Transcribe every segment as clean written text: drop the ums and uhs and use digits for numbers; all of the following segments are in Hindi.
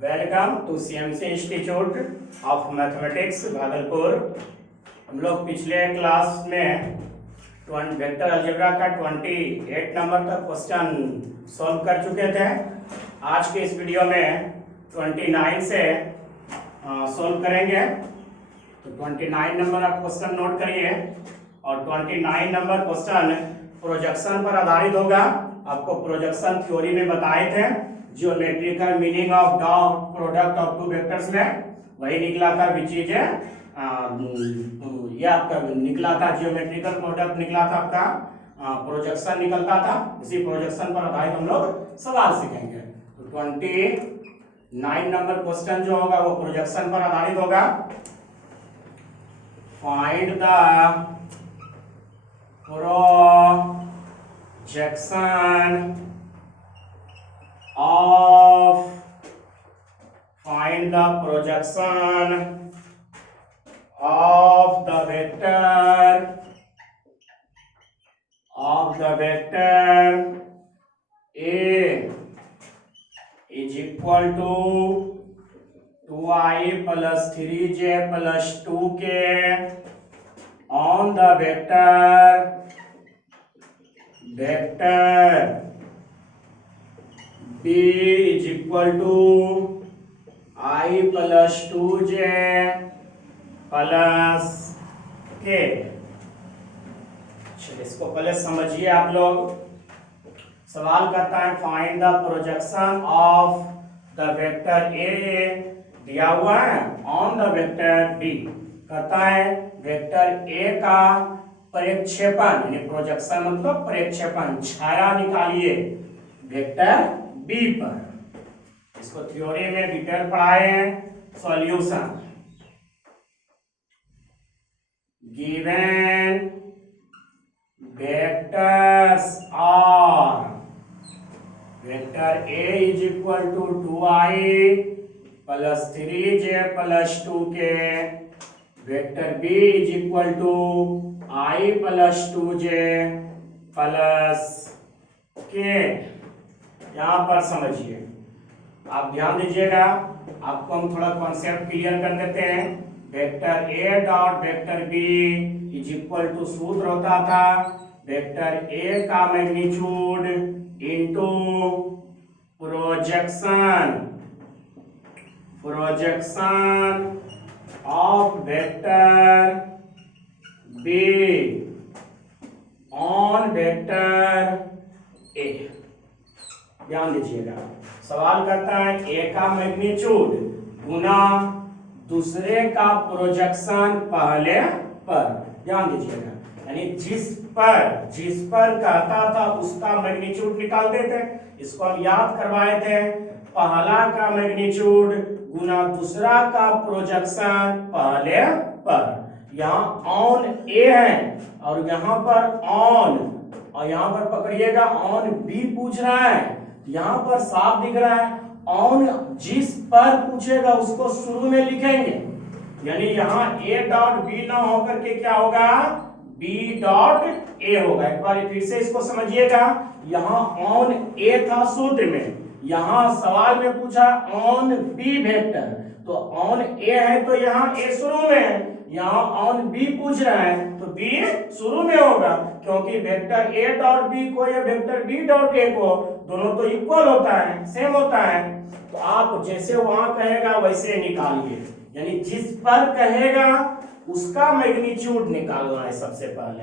Welcome to CMC institute of mathematics Bhagalpur. हम लोग पिछले क्लास में वेक्टर अलजेब्रा का 28 नंबर तक क्वेश्चन सॉल्व कर चुके थे। आज के इस वीडियो में 29 से सॉल्व करेंगे। तो 29 नंबर आप क्वेश्चन नोट करिए और 29 नंबर क्वेश्चन प्रोजेक्शन पर आधारित होगा। आपको प्रोजेक्शन थ्योरी में बताए थे, geometrical meaning of dot product of two vectors में वही निकला था। विच इज ये आपका निकला था, ज्योमेट्रिकल प्रोडक्ट निकला था, आपका प्रोजेक्शन निकलता था। इसी प्रोजेक्शन पर आधारित हम लोग सवाल सीखेंगे। तो 29 नंबर क्वेश्चन जो होगा वो प्रोजेक्शन पर आधारित होगा। Find the projection of find the projection of the vector A is equal to 2i plus 3j plus 2k on the vector B is equal to I plus 2j plus k। चलिए इसको पहले समझिए आप लोग। सवाल करता है find the projection of the vector A दिया हुआ है ऑन द वेक्टर B। कहता है वेक्टर A का प्रक्षेपण, यानी प्रोजेक्शन मतलब प्रक्षेपण, छाया निकालिए वेक्टर B पर। इसको थ्योरी में डिटेल पढ़ाए हैं। Solution given vectors are vector A is equal to 2i plus 3j plus 2k, vector B is equal to i plus 2j plus k। यहां पर समझिए, आप ध्यान दीजिएगा। आपको हम थोड़ा कॉन्सेप्ट क्लियर कर देते हैं। Vector A dot vector B is equal to सूत्र होता था वेक्टर A का magnitude into projection of vector B on vector A। ध्यान दीजिएगा, सवाल करता है A का मैग्नीट्यूड गुना दूसरे का प्रोजेक्शन पहले पर। ध्यान दीजिएगा, यानी जिस पर कहता था उसका मैग्नीट्यूड निकालते थे। इसको हम याद करवाए थे, पहला का मैग्नीट्यूड गुना दूसरा का प्रोजेक्शन पहले पर। यहाँ ऑन A है और यहाँ पर ऑन, और यहाँ पर पकड़िएगा ऑन B पूछ रहा है। यहाँ पर साफ दिख रहा है ऑन जिस पर पूछेगा उसको शुरू में लिखेंगे, यानी यहाँ A डॉट B ना होकर के क्या होगा, B डॉट A होगा। एक बार फिर से इसको समझिएगा। यहाँ ऑन A था सूत्र में, यहाँ सवाल में पूछा ऑन B वेक्टर, तो ऑन A है तो यहाँ A शुरू में है। यहाँ ऑन B पूछ रहा है तो B शुरू में होगा, क्योंकि वेक्टर A डॉट B को या वेक्टर B डॉट A को दोनों तो इक्वल होता है, सेम होता है। तो आप जैसे वहां कहेगा वैसे निकालिए, यानी जिस पर कहेगा उसका मैग्नीट्यूड निकालना है सबसे पहले।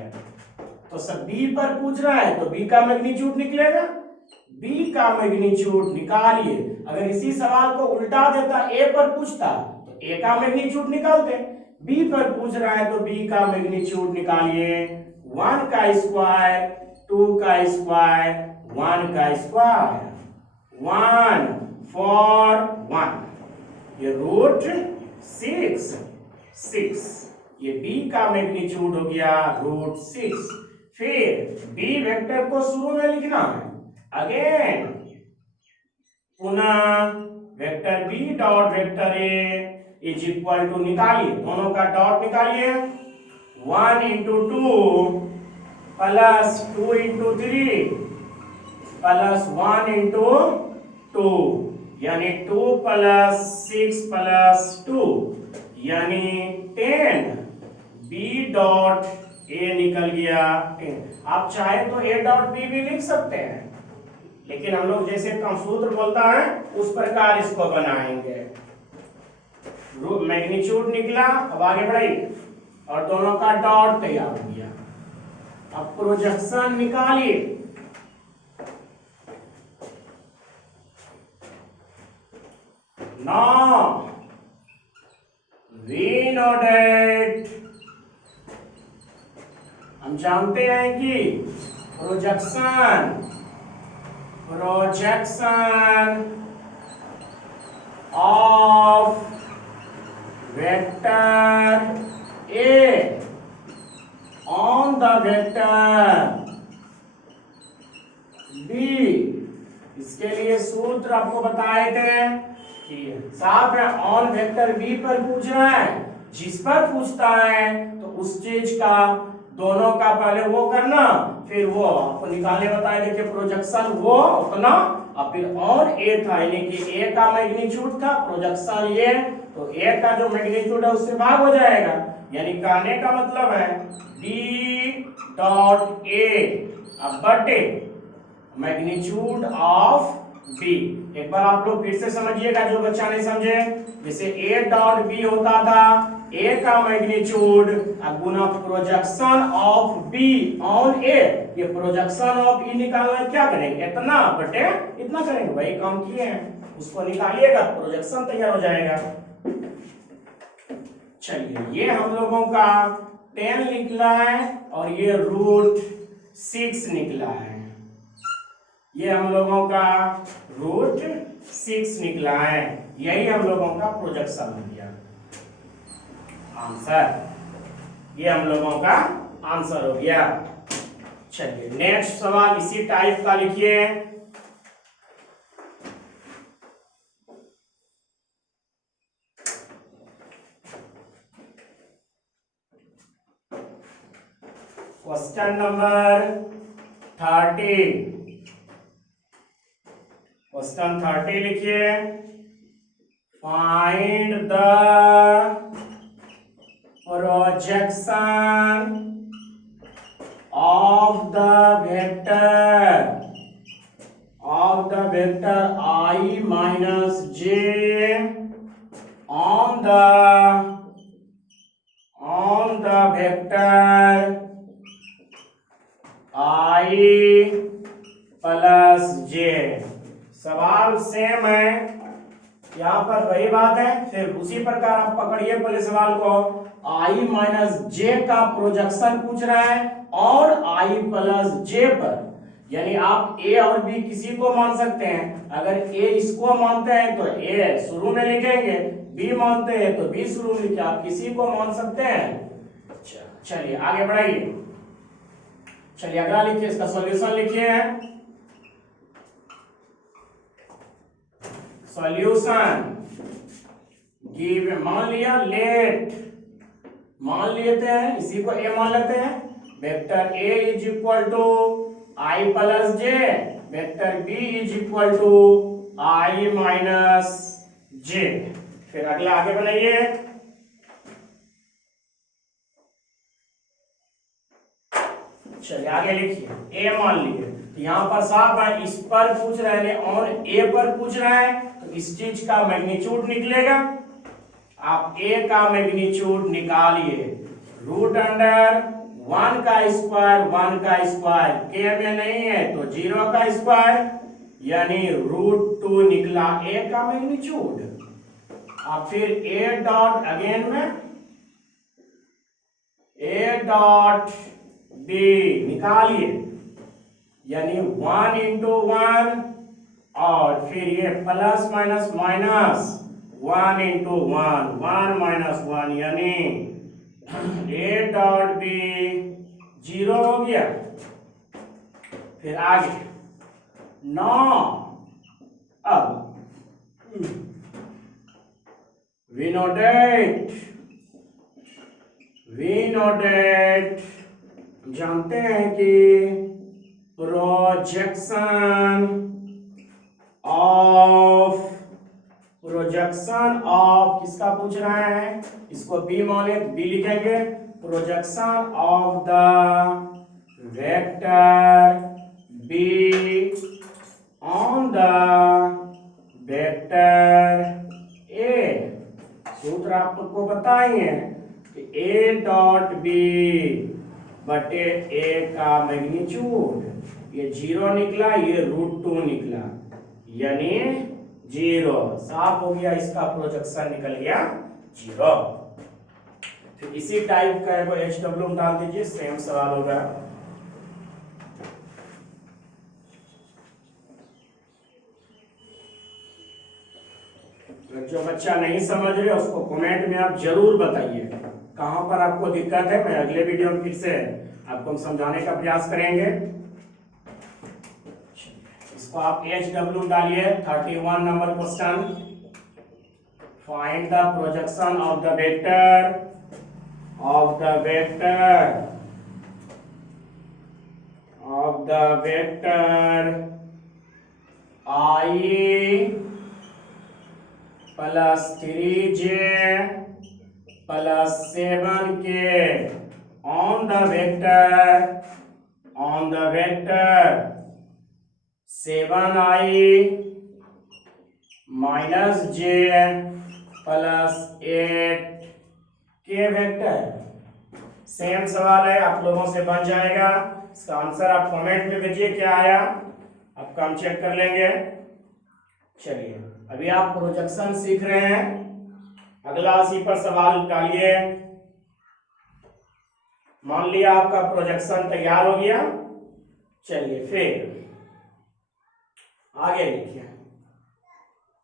तो सब B पर पूछ रहा है तो B का मैग्नीट्यूड निकलेगा, B का मैग्नीट्यूड निकालिए। अगर इसी सवाल को उल्टा देता, A पर पूछता तो A का मैग्नीट्यूड निकालते। B पर पूछ रहा है तो B का मैग्नीट्यूड निकालिए। 1 का स्क्वायर, 2 का स्क्वायर, 1 का स्क्वायर, 1 for 1, ये रूट 6, ये B का मैग्नीट्यूड हो गया रूट 6। फिर B वेक्टर को शुरू में लिखना है। अगेन पुनः vector B dot vector A is equal to, निकालिए दोनों का डॉट निकालिए, 1 into 2 plus 2 into 3 plus 1 into 2 यानी 2 + 6 + 2 यानी 10, बी डॉट ए निकल गया 10। आप चाहे तो ए डॉट बी भी लिख सकते हैं, लेकिन हम लोग जैसे सूत्र बोलता है उस प्रकार इसको बनाएंगे। मैग्नीट्यूड निकला, अब आगे बढ़ाइए और दोनों का डॉट तैयार हो गया। अब प्रोजेक्शन निकालिए। नाउ वी नो दैट, हम जानते हैं कि projection of vector A on the vector B, इसके लिए सूत्र आपको बताए थे कि साहब है ऑन वेक्टर बी पर पूछ रहा है, जिस पर पूछता है तो उस चीज का दोनों का पहले वो करना, फिर वो आपको निकालने बताए थे कि प्रोजेक्शन वो उतना, और फिर और ए था यानी कि ए का मैग्नीट्यूड था, प्रोजेक्शन ये, तो ए का जो मैग्नीट्यूड है उससे भाग हो जाएगा, यानी कहने का मतलब है डी डॉट ए अब बटे मैग्नीट्यूड ऑफ बी। एक बार आप लोग फिर से समझिएगा जो बच्चा नहीं समझे, जैसे ए डॉट बी होता था ए का मैग्नीट्यूड गुना projection of B on A, ये प्रोजेक्शन ऑफ ई निकालना है, क्या करेंगे इतना बटे इतना करेंगे, वही काम किए हैं, उसको निकालिएगा प्रोजेक्शन तैयार हो जाएगा। चलिए ये हम लोगों का 10 निकला है और ये √6 निकला है, ये हम लोगों का √6 निकला है, यही हम लोगों का प्रोजेक्शन हो गया आंसर, ये हम लोगों का आंसर हो गया। चलिए नेक्स्ट सवाल इसी टाइप का लिखिए। क्वेश्चन नंबर 30, क्वेश्चन 30 लिखिए। Find the projection of the vector I minus j on the vector I plus j। सवाल सेम है, यहाँ पर वही बात है, फिर उसी प्रकार आप पकड़िए पहले सवाल को, I माइनस जे का प्रोजेक्शन पूछ रहा है और I प्लस जे पर, यानी आप A और B किसी को मान सकते हैं, अगर A इसको मानते हैं तो A शुरू में लिखेंगे, B मानते हैं तो B शुरू में लिखे, आप किसी को मान सकते हैं। चलिए आगे बढ़ाइए, चलिए अगला लिखिए, इसका सॉल्यूशन लिखिए। सॉल्यूशन गिव, मान लिया लेट, मान लेते हैं इसी को A मान लेते हैं, vector A is equal to I plus J, vector B is equal to I minus J. फिर अगला आगे बनाइए, चलिए आगे लिखिए। A मान लिए, यहाँ पर साफ है इस पर पूछ रहे हैं और A पर पूछ रहे हैं, तो इस चीज का मैग्नीट्यूड निकलेगा, आप A का मैग्नीट्यूड निकालिए, √1 का स्क्वायर 1 का स्क्वायर, K में नहीं है तो 0 का स्क्वायर, यानी √2 निकला A का मैग्नीट्यूड। अब फिर A डॉट अगेन में A डॉट B निकालिए, यानी 1 into 1 और फिर ये plus minus minus 1 into 1, 1 minus 1 यानी A डॉट B 0 हो गया। फिर आगे 9, अब we know that जानते हैं कि प्रोजेक्शन ऑफ प्रोजेक्शन ऑफ, किसका पूछ रहा है, इसको बी माने तो बी लिखेंगे, projection of the vector be on the vector A. सूत्र आपको बताएंगे कि ए डॉट बी बटे ए का मैग्नीट्यूड, ये 0 निकला, ये √2 निकला, यानी 0। साफ हो गया, इसका प्रोजेक्शन निकल गया 0। तो इसी टाइप का HW डाल दीजिए, सेम सवाल होगा। जो बच्चा नहीं समझ रहे उसको कमेंट में आप जरूर बताइए कहां पर आपको दिक्कत है। मैं अगले वीडियो में फिर से आपको हम समझाने का प्रयास करेंगे। इसको आप HW डालिए। 31 number question, find the projection of the vector I plus 3j plus 7k on the vector 7i minus j plus 8k vector. Same सवाल है, आप लोगों से बन जाएगा। इसका आंसर आप कमेंट में भेजिए क्या आया, आपका हम चेक कर लेंगे। चलिए, अभी आप प्रोजेक्शन सीख रहे हैं, अगला इसी पर सवाल डालिए। मान लिया आपका प्रोजेक्शन तैयार हो गया। चलिए फिर आगे लिखिए,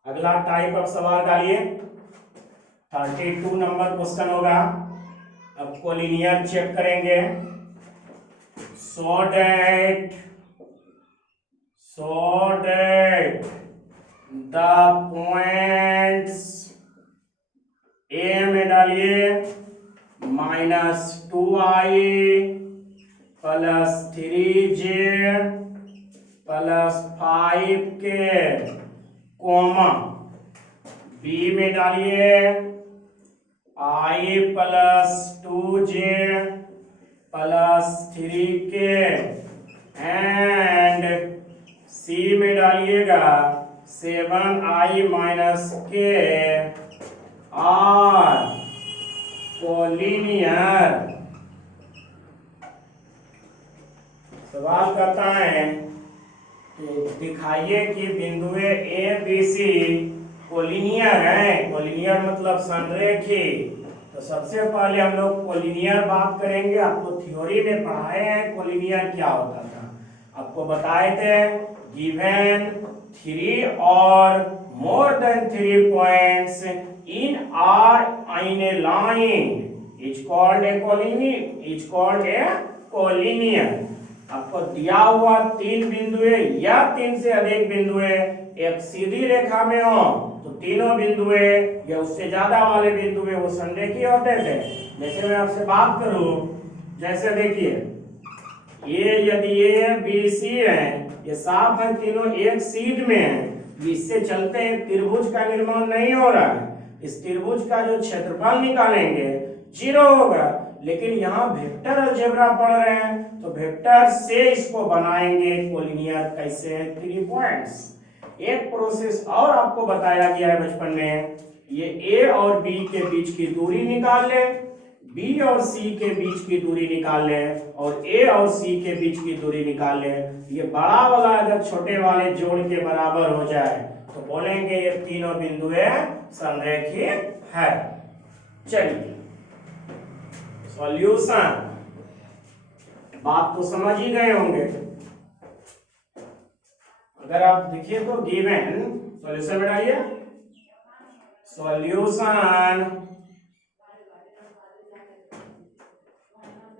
अगला टाइप ऑफ सवाल डालिए। 32 नंबर क्वेश्चन होगा। अब कोलिनियर चेक करेंगे। So that the points A में डालिए -2i plus 3j plus 5k, coma B में डालिए i plus 2j plus 3k and C में डालिएगा 7i माइनस k और कोलिनियर। सवाल करता है कि दिखाइए कि बिंदुए ए बी सी कोलिनियर है। कोलिनियर मतलब संरेखी। तो सबसे पहले हम लोग कोलिनियर बात करेंगे। आपको थ्योरी में पढ़ाए हैं कोलिनियर क्या होता था, आपको बताए थे गिवन 3 और more than 3 points in a line is called a collinear। आपको दिया हुआ 3 बिंदुए या 3 से अधिक बिंदुए एक सीधी रेखा में हो तो तीनों बिंदुए या उससे ज्यादा वाले बिंदुए वो संरेखी होते थे। जैसे मैं आपसे बात करूं, जैसे देखिए ये यदि ए बी सी है, ये साफ है तीनों एक सीध में है, इससे चलते हैं त्रिभुज का निर्माण नहीं हो रहा है। इस त्रिभुज का जो क्षेत्रफल निकालेंगे 0 होगा, लेकिन यहाँ वेक्टर अलजेब्रा पढ़ रहे हैं तो वेक्टर से इसको बनाएंगे कोलिनियर। कैसे है? 3 पॉइंट्स। एक प्रोसेस और आपको बताया गया है बचपन में, ये ए और बी के बीच की दूरी निकाल ले, बी और सी के बीच की दूरी निकाल ले और ए और सी के बीच की दूरी निकाल ले। ये बड़ा वाला अगर छोटे वाले जोड़ के बराबर हो जाए तो बोलेंगे ये तीनों बिंदुए संरेखी है। चलिए सॉल्यूशन, बात तो समझ ही गए होंगे। अगर आप देखिए तो गिवन सॉल्यूशन में डालिए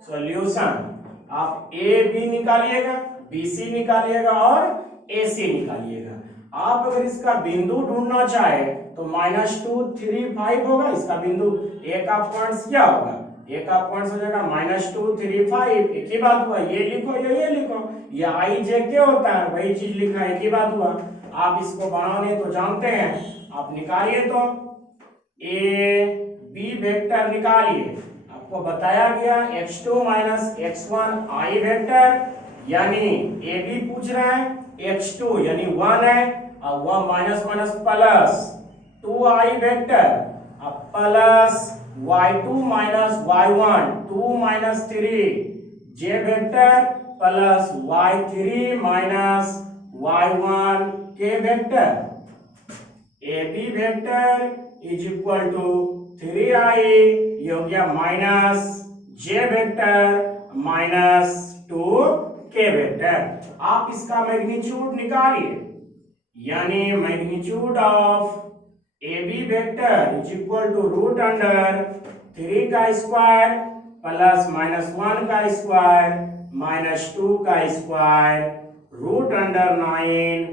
सॉल्यूशन आप ए बी निकालिएगा, बी सी निकालिएगा और ए सी निकालिएगा। आप अगर इसका बिंदु ढूंढना चाहे तो -2 3 5 होगा। इसका बिंदु ए का पॉइंट्स क्या होगा? ए का पॉइंट्स हो जाएगा -2 3 5। एक ही बात हुआ, ये लिखो या ये लिखो, या आई जे के होता है, वही चीज लिखा, एक ही बात हुआ। आप इसको बनाने तो जानते हैं, आप निकालिए तो ए बी वेक्टर निकालिए। आपको बताया गया x2 माइनस x1 आई वेक्टर, यानी ए बी पूछ रहा है x2 यानी 1 है, और वह minus minus plus 2i vector, अब plus y2 minus y1 2 minus 3 j vector plus y3 minus y1 k vector. A B vector is equal to 3i, ये हो गया minus j vector minus 2k vector. आप इसका मैग्नीट्यूड निकालिए, यानी magnitude of A B vector is equal to root under 3 का स्क्वायर प्लस माइनस 1 का स्क्वायर माइनस 2 का स्क्वायर रूट अंडर 9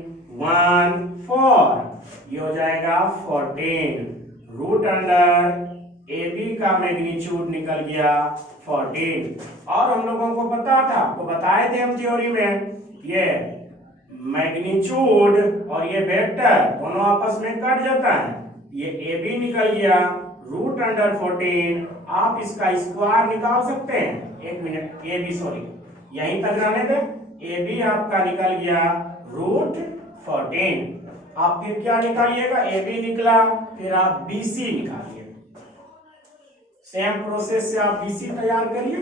1 4, ये हो जाएगा 14। रूट अंडर ए बी का मैग्नीट्यूड निकल गया 14। और हम लोगों को पता था, आपको बताए थे हम थ्योरी में, ये मैग्नीट्यूड और ये वेक्टर दोनों आपस में कट जाता है, ये ए बी निकल गया रूट अंडर 14। आप इसका स्क्वायर निकाल सकते हैं, एक मिनट, ए बी सॉरी यहीं तक रहने दे, ए बी आपका निकल गया रूट 14। आप फिर क्या निकालिएगा, ए बी निकला, फिर आप बी सी निकालिए। सेम प्रोसेस से आप बी सी तैयार करिए,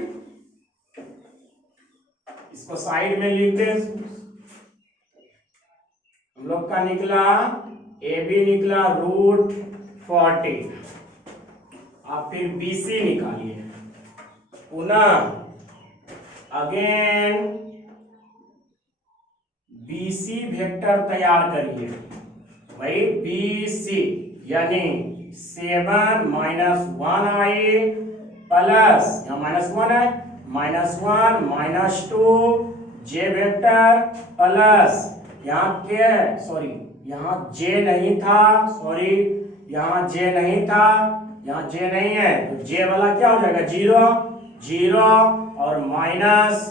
इसको साइड में लिख दें। हम लोग का निकला ए बी निकला रूट 14। आप फिर बी सी निकालिए, पुनः अगेन बी सी वेक्टर तैयार करिए, वही बी सी यानी 7 माइनस 1i प्लस, यहाँ माइनस 1 है, माइनस 1 माइनस 2 जे वेक्टर प्लस, यहाँ के सॉरी यहाँ जे नहीं था, सॉरी यहाँ जे नहीं था, यहाँ जे नहीं है तो जे वाला क्या हो जाएगा 0 0 और माइनस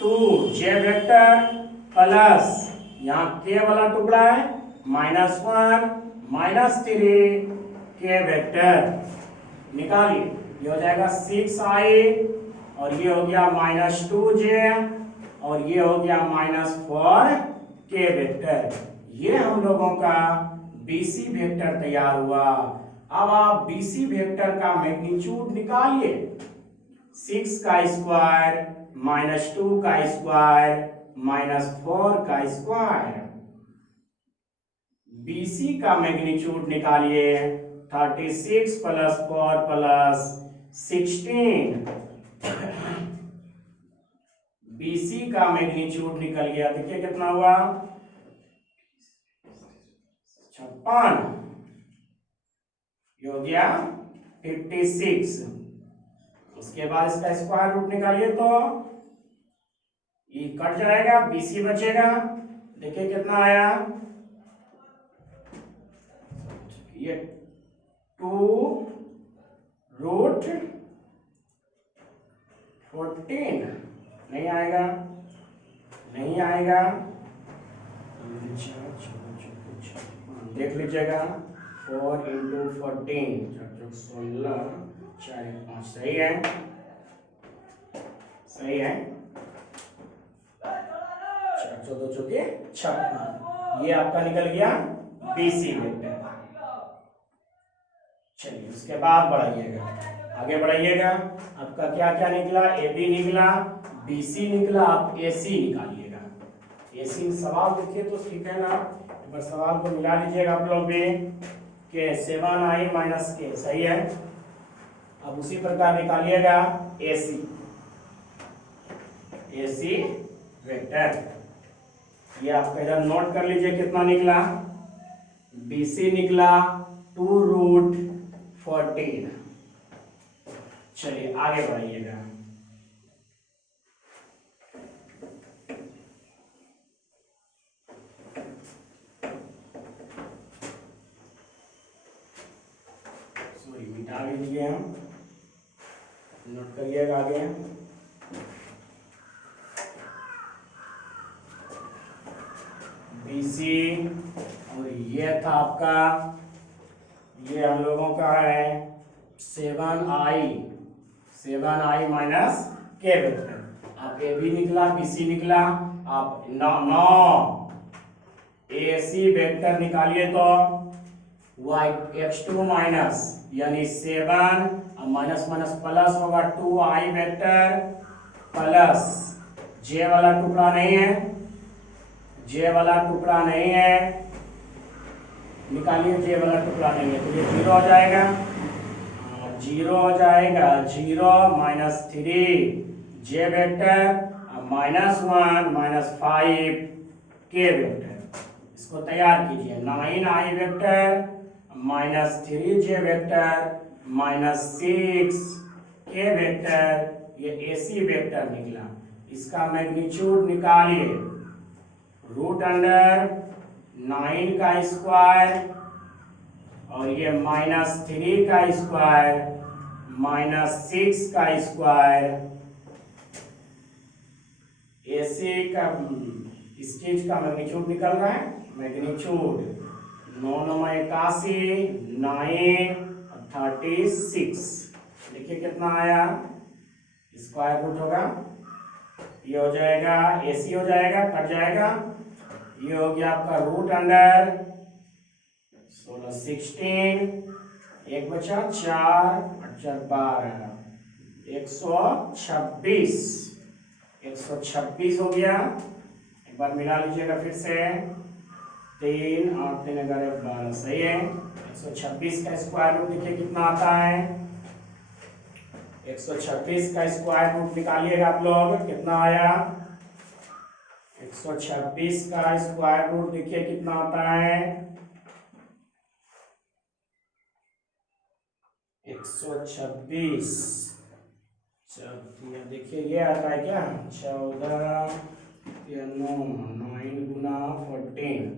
2 जे वेक्टर प्लस यहाँ के वाला टुकड़ा है माइनस 1 माइनस 3 के वेक्टर निकालिए, ये हो जाएगा 6i और ये हो गया माइनस 2j और ये हो गया माइनस 4 के वेक्टर। ये हम लोगों का BC वेक्टर तैयार हुआ। अब आप BC वेक्टर का मैग्नीट्यूड निकालिए, 6 का स्क्वायर माइनस 2 का स्क्वायर माइनस 4 का स्क्वायर। BC का मैग्नीट्यूड निकालिए, 36 प्लस 4 प्लस 16। BC का मैग्नीट्यूड निकल गया, देखिए कितना हुआ 56, ये हो गया 56। उसके बाद इसका स्क्वायर रूट निकालिए तो ये कट जाएगा, BC बचेगा, देखिए कितना आया, ये 2 रूट 14 नहीं आएगा, नहीं आएगा, देख लीजिएगा 4 इंटू 14 16 4 5, सही है, सही है, 14 चौके 56, ये आपका निकल गया BC वेक्टर। चलिए उसके बाद बढ़ाइएगा, आगे बढ़ाइएगा, आपका क्या क्या निकला, AB निकला, BC निकला, आप AC निकालिएगा। AC सवाल देखिए तो ठीक है ना, एक बार सवाल को मिला लीजिएगा आप लोग भी, के 7i माइनस के, सही है। अब उसी प्रकार निकालिएगा AC वेक्टर, ये आप पहले नोट कर लीजिए कितना निकला, BC निकला 2 रूट 14। चलिए आगे बढ़ाइएगा, सॉरी मिटा लीजिए, हम नोट करिएगा आगे। BC और ये था आपका ये हम लोगों का है 7i माइनस के वेक्टर। आप ए बी निकला, बी सी निकला, आप 9 ए सी वेक्टर निकालिए तो x2 माइनस यानी 7 माइनस माइनस प्लस होगा 2i वेक्टर प्लस जे वाला टुकड़ा नहीं है, जे वाला टुकड़ा नहीं है, निकालिए, जे वाला टुकड़ा नहीं है तो ये 0 हो जाएगा, 0 हो जाएगा, 0 माइनस 3 जे वेक्टर -1 -5 के वेक्टर। इसको तैयार कीजिए, 9i वेक्टर -3 जे वेक्टर -6 के वेक्टर, ये एसी वेक्टर निकला। इसका मैग्नीट्यूड निकालिए, रूट अंडर 9 का स्क्वायर और ये -3 का स्क्वायर -6 का स्क्वायर, एसी का इस चीज का मैग्नीट्यूड निकल रहा है, मैग्नीट्यूड 9 9 81 9 36। देखिए कितना आया, स्क्वायर रूट होगा, ये हो जाएगा, एसी हो जाएगा, कट जाएगा, ये हो गया आपका रूट अंडर 16 16, एक बचा 4 4 12 126 हो गया। एक बार मिला लीजिएगा फिर से, 3 8 3 11 12, सही है। 126 का स्क्वायर रूट देखिए कितना आता है, 126 का स्क्वायर रूट निकालिएगा आप लोग, कितना आया, 126 का स्क्वायर रूट देखिए कितना आता है, 126 देखिए ये आता है क्या, 14 9 गुना 14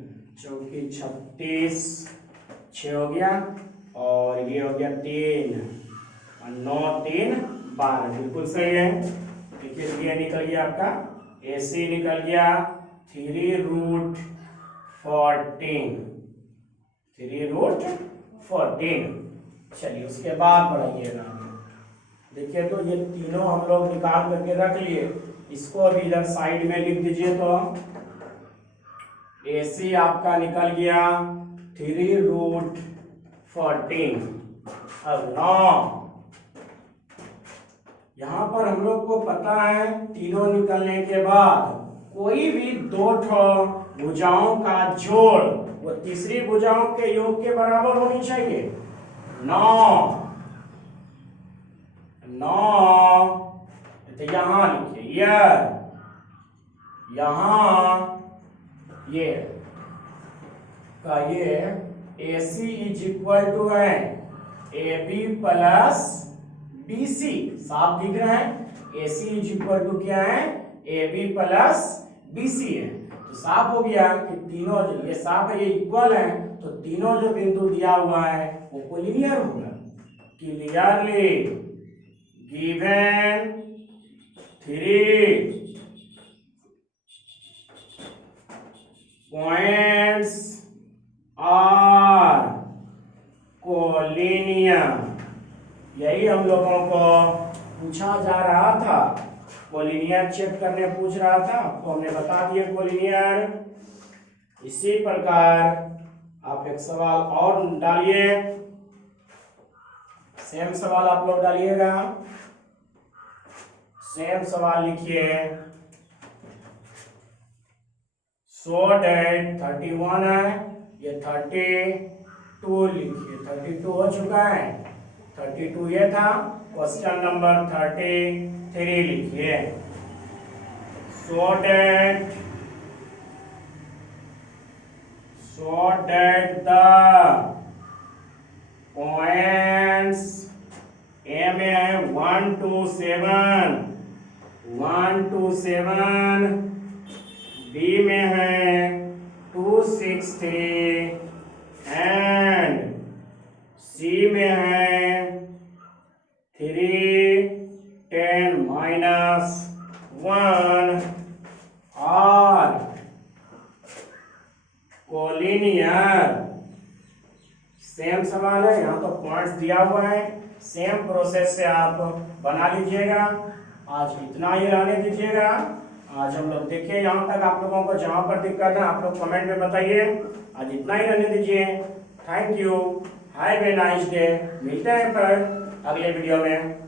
चौकी 36, 6 हो गया और ये हो गया 3 और 9 3 12, बिल्कुल सही है। देखिए ये निकल गया आपका, एसी निकल गया 3 रूट 14। चलिए उसके बाद बढ़ाइएगा, देखिए तो ये तीनों हम लोग निकाल करके रख लिए, इसको भी इधर साइड में लिख दीजिए। तो एसी आपका निकल गया 3 रूट 14। अब 9 यहां पर हम लोग को पता है, तीनों निकलने के बाद कोई भी दो भुजाओं का जोड़ वो तीसरी भुजाओं के योग के बराबर होनी चाहिए। 9 तो यहां लिखिए, यहां ये का ये AC इज इक्वल टू है AB प्लस BC, साफ दिख रहा है, AC इज इक्वल टू क्या है, AB प्लस BC है। तो साफ हो गया कि तीनों ये साफ है, ये इक्वल है, तो तीनों जो बिंदु दिया हुआ है वो कोलिनियर होगा। Clearly given 3 points are collinear, यही हम लोगों को पूछा जा रहा था, कोलिनियर चेक करने पूछ रहा था, आपको हमने बता दिए कोलिनियर। इसी प्रकार आप एक सवाल और डालिए, सेम सवाल आप लोग डालिएगा, सेम सवाल लिखिए, सो डेट 31 है, ये 32 लिखिए, 32 हो चुका है, 32 ये था, क्वेश्चन नंबर 33 लिखिए, सो डेट द पॉइंट्स ए में है 1 to 7, 1 to 7, बी में है 2 6 3 एंड सी में है 3 10 -1 और कोलिनियर सेम सवाल है, यहाँ तो पॉइंट्स दिया हुआ है, सेम प्रोसेस से आप बना लीजिएगा। आज इतना ही रहने दीजिएगा। आज हम लोग देखिए यहाँ तक, आप लोगों को जहाँ पर दिक्कत है आप लोग कमेंट में बताइए। आज इतना ही रहने दीजिए। Thank you, have a nice day. मिलते हैं फिर अगले वीडियो में।